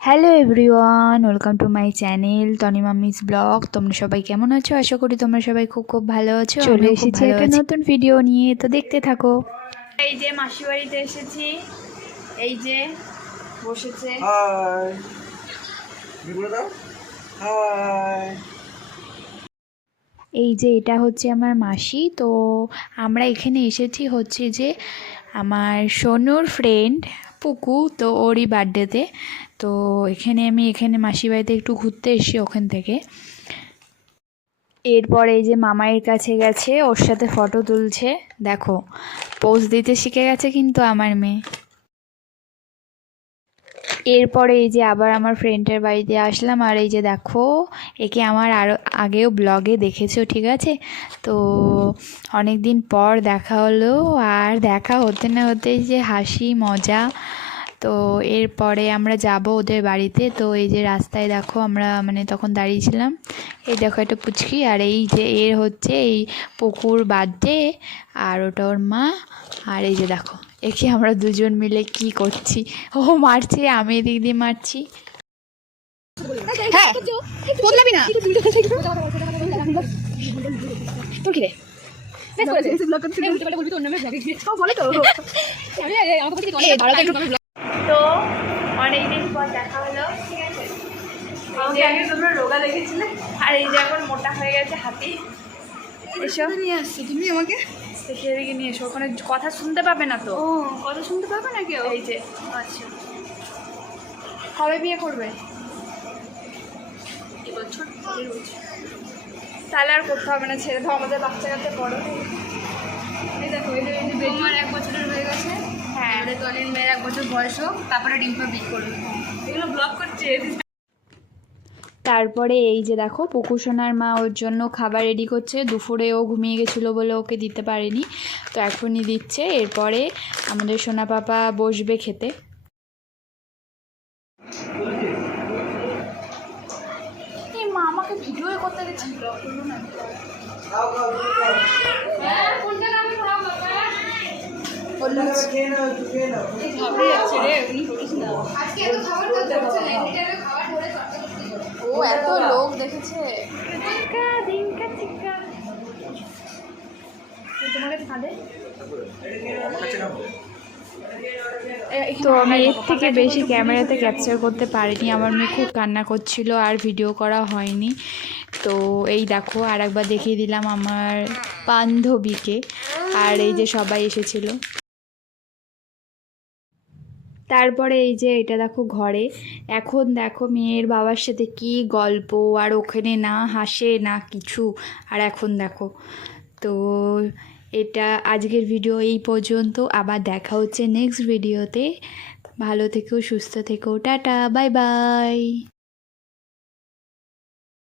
Hello everyone, welcome to my channel Tony mummy's blog. তোমরা সবাই কেমন আছো? আশা করি তোমরা সবাই খুব খুব ভালো আছো। চলে এসেছি একটা নতুন ভিডিও নিয়ে, তো দেখতে থাকো। এই যে মাসি বাড়িতে এসেছি, এই যে বসেছে। হাই বলে দাও হাই। এই যে এটা হচ্ছে আমার মাসি। তো আমরা এখানে এসেছি হচ্ছে যে আমার সোনুর ফ্রেন্ড পুকু, তো ওরই বার্থডেতে। তো এখানে মাসি বাড়িতে একটু ঘুরতে এসেছি ওখান থেকে। এরপরে এই যে মামাইয়ের কাছে গেছে, ওর সাথে ফটো তুলছে। দেখো, পোজ দিতে শিখে গেছে কিন্তু আমার মেয়ে। এরপরে এই যে আবার আমার ফ্রেন্ডের বাড়িতে আসলাম, আর এই যে দেখো, একে আমার আরও আগেও ব্লগে দেখেছো, ঠিক আছে? তো অনেক দিন পর দেখা হলো, আর দেখা হতে না হতেই যে হাসি মজা। তো এরপরে আমরা যাব ওদের বাড়িতে। তো এই যে রাস্তায় দেখো আমরা তখন দাঁড়িয়েছিলাম। এই দেখো একটা পুচকি, আর এই যে এর হচ্ছে এই পুকুর বার্থডে, আর ওটা ওর মা। আর এই যে দেখো, একে আমরা দুজন মিলে কি করছি, ও মারছে, আমি এদিক দিয়ে মারছি। হ্যাঁ বদলাবি না তোর কি রে তো অনেকদিন পর দেখা হলো, ঠিক আছে? আমাকে আগে তোমরা রোগা দেখেছিলে, আর এই যে এখন মোটা হয়ে গেছে হাতি। এসব নিয়ে আসছি তুমি আমাকে সেদিকে নিয়ে এসো, ওখানে কথা শুনতে পাবে না তো। ও কথা শুনতে পাবে না কেউ? এই যে আচ্ছা কবে বিয়ে করবে? এবছর তাহলে আর করতে হবে না, ছেড়ে দাও, আমাদের বাচ্চা কাচ্চা বড়। এই দেখো, এই যে তোমার 1 বছরের হয়ে গেছে। হ্যাঁ, আমাদের তলির মেয়ের 1 বছর বয়স হোক, তারপরে ডিম্পা বিয়ে করবে। এগুলো ব্লগ করছে। তারপরে এই যে দেখো, পুকুসোনার মা ওর জন্য খাবার রেডি করছে। দুপুরে ও ঘুমিয়ে গেছিলো বলে ওকে দিতে পারেনি, তো এখনই দিচ্ছে। এরপরে আমাদের সোনা পাপা বসবে খেতে। এই মা আমাকে ভিডিও করতে দিচ্ছে, ব্লগ করবো না। ঘাবড়ে যাচ্ছে রে, উনি করিস না। ও এত লোক দেখেছে। তো আমি এর থেকে বেশি ক্যামেরাতে ক্যাপচার করতে পারিনি, আমার মেয়ে খুব কান্না করছিল আর ভিডিও করা হয়নি। তো এই দেখো, আর একবার দেখিয়ে দিলাম আমার বান্ধবীকে, আর এই যে সবাই এসেছিল। তারপরে এই যে এটা দেখো ঘরে, এখন দেখো মেয়ের বাবার সাথে কি গল্প, আর ওখানে না হাসে না কিছু। আর এখন দেখো, তো এটা আজকের ভিডিও এই পর্যন্ত। আবার দেখা হচ্ছে নেক্সট ভিডিওতে। ভালো থেকো, সুস্থ থেকো, টাটা, বাই বাই।